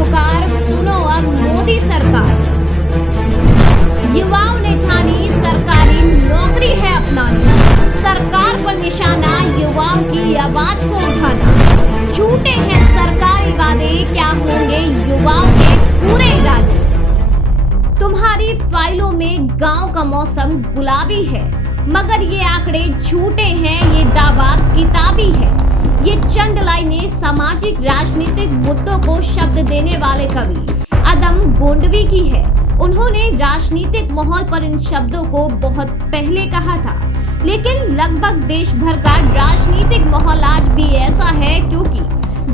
पुकार सुनो अब मोदी सरकार। युवाओं ने ठानी सरकारी नौकरी है अपनानी, सरकार पर निशाना युवाओं की आवाज को उठाना। झूठे हैं सरकारी वादे, क्या होंगे युवाओं के पूरे इरादे। तुम्हारी फाइलों में गांव का मौसम गुलाबी है, मगर ये आंकड़े झूठे हैं, ये दावा किताबी है। ये चंद लाइनें सामाजिक राजनीतिक मुद्दों को शब्द देने वाले कवि अदम गोंडवी की है। उन्होंने राजनीतिक माहौल पर इन शब्दों को बहुत पहले कहा था, लेकिन लगभग देश भर का राजनीतिक माहौल आज भी ऐसा है, क्योंकि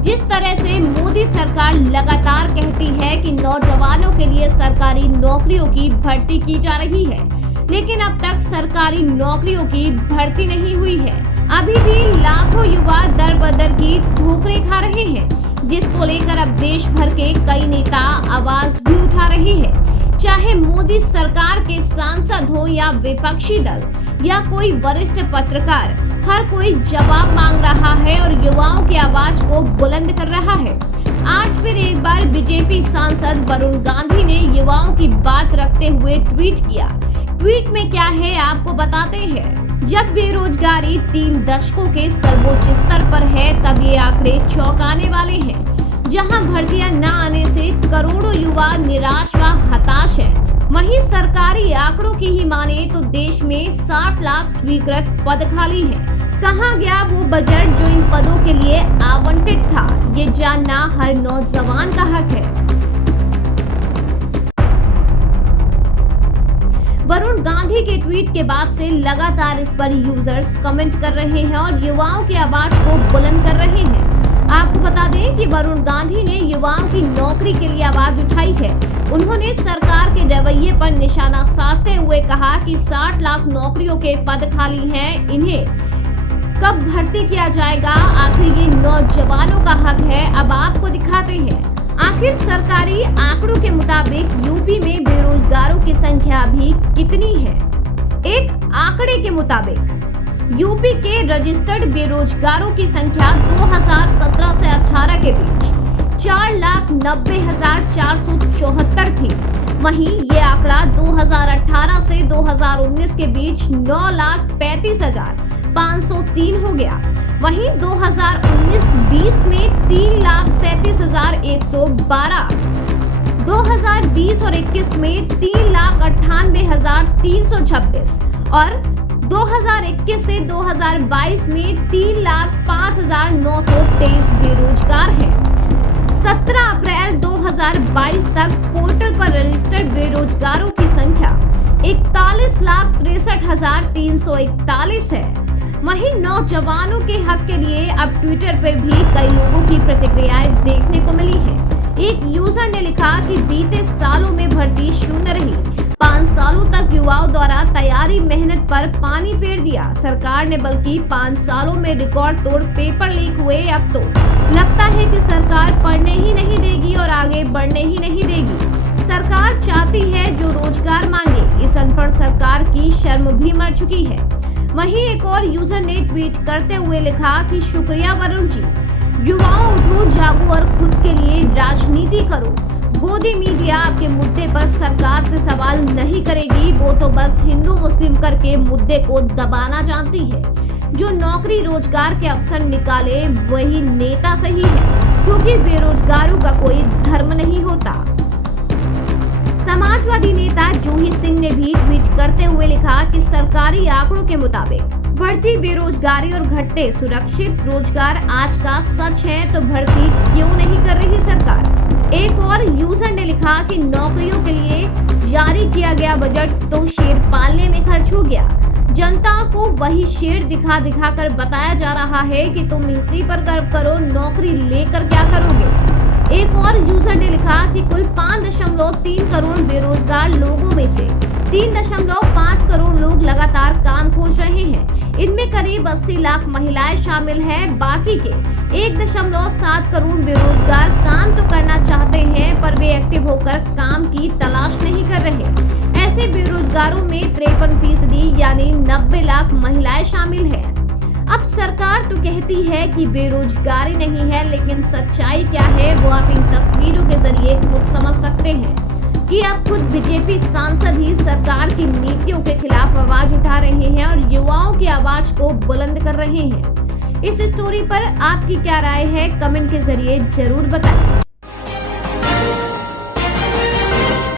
जिस तरह से मोदी सरकार लगातार कहती है कि नौजवानों के लिए सरकारी नौकरियों की भर्ती की जा रही है, लेकिन अब तक सरकारी नौकरियों की भर्ती नहीं हुई है। अभी भी लाखों युवा दर बदर की ठोकरें खा रहे हैं, जिसको लेकर अब देश भर के कई नेता आवाज भी उठा रहे हैं। चाहे मोदी सरकार के सांसद हो या विपक्षी दल या कोई वरिष्ठ पत्रकार, हर कोई जवाब मांग रहा है और युवाओं की आवाज को बुलंद कर रहा है। आज फिर एक बार बीजेपी सांसद वरुण गांधी ने युवाओं की बात रखते हुए ट्वीट किया। ट्वीट में क्या है आपको बताते हैं। जब बेरोजगारी 3 दशकों के सर्वोच्च स्तर पर है, तब ये आंकड़े चौंकाने वाले हैं। जहां भर्तियां न आने से करोड़ों युवा निराश व हताश हैं, वहीं सरकारी आंकड़ों की ही माने तो देश में 60 लाख स्वीकृत पद खाली हैं। कहां गया वो बजट जो इन पदों के लिए आवंटित था, ये जानना हर नौजवान का हक है। वरुण गांधी के ट्वीट के बाद से लगातार इस पर यूजर्स कमेंट कर रहे हैं और युवाओं की आवाज को बुलंद कर रहे हैं। आपको बता दें कि वरुण गांधी ने युवाओं की नौकरी के लिए आवाज उठाई है। उन्होंने सरकार के रवैये पर निशाना साधते हुए कहा कि 60 लाख नौकरियों के पद खाली हैं, इन्हें कब भर्ती किया जाएगा, आखिर ये नौजवानों का हक है। अब आपको दिखाते हैं आखिर सरकारी आंकड़ों के मुताबिक यूपी में बेरोजगारों की संख्या भी कितनी है। एक आंकड़े के मुताबिक यूपी के रजिस्टर्ड बेरोजगारों की संख्या 2017 से 18 के बीच 4,90,474 थी। वहीं ये आंकड़ा 2018 से 2019 के बीच 9,35,503 हो गया। वहीं 2019-20 में 3,37,112, 2020 और 21 में 3,98,326 और 2021 से 2022 में 3,05,923 बेरोजगार हैं। 17 अप्रैल 2022 तक पोर्टल पर रजिस्टर्ड बेरोजगारों की संख्या 41,63,341 है। वहीं नौजवानों के हक के लिए अब ट्विटर पर भी कई लोगों की प्रतिक्रियाएं देखने को मिली हैं। एक यूजर ने लिखा कि बीते सालों में भर्ती शून्य रही, 5 सालों तक युवाओं द्वारा तैयारी मेहनत पर पानी फेर दिया। सरकार ने बल्कि 5 सालों में रिकॉर्ड तोड़ पेपर लीक हुए। अब तो लगता है कि सरकार पढ़ने ही नहीं देगी और आगे बढ़ने ही नहीं देगी। सरकार चाहती है जो रोजगार मांगे। इस अनपढ़ सरकार की शर्म भी मर चुकी है। वहीं एक और यूजर ने ट्वीट करते हुए लिखा कि शुक्रिया वरुण जी, युवाओं उठो, जागो और खुद के लिए राजनीति करो। गोदी मीडिया आपके मुद्दे पर सरकार से सवाल नहीं करेगी, वो तो बस हिंदू मुस्लिम करके मुद्दे को दबाना जानती है। जो नौकरी रोजगार के अवसर निकाले वही नेता सही है, क्योंकि बेरोजगारों का कोई धर्म नहीं होता। समाजवादी नेता जूही सिंह ने भी ट्वीट करते हुए लिखा कि सरकारी आंकड़ों के मुताबिक बढ़ती बेरोजगारी और घटते सुरक्षित रोजगार आज का सच है, तो भर्ती क्यों नहीं कर रही सरकार। एक और यूजर ने लिखा कि नौकरियों के लिए जारी किया गया बजट तो शेर पालने में खर्च हो गया। जनता को वही शेर दिखा दिखा कर बताया जा रहा है कि तुम इसी पर गर्व करो, नौकरी लेकर क्या करोगे। एक और यूजर ने लिखा कि कुल 5.3 करोड़ बेरोजगार लोगों में से 3.5 करोड़ लोग लगातार काम खोज रहे हैं। इनमें करीब 80 लाख महिलाएं शामिल हैं। बाकी के 1.7 करोड़ बेरोजगार काम तो करना चाहते हैं, पर वे एक्टिव होकर काम की तलाश नहीं कर रहे। ऐसे बेरोजगारों में 53% यानी 90 लाख महिलाएं शामिल हैं। अब सरकार तो कहती है कि बेरोजगारी नहीं है, लेकिन सच्चाई क्या है वो आप इन तस्वीरों के जरिए खुद समझ सकते हैं कि अब खुद बीजेपी सांसद ही सरकार की नीतियों के खिलाफ आवाज उठा रहे हैं और युवाओं की आवाज को बुलंद कर रहे हैं। इस स्टोरी पर आपकी क्या राय है, कमेंट के जरिए जरूर बताइए।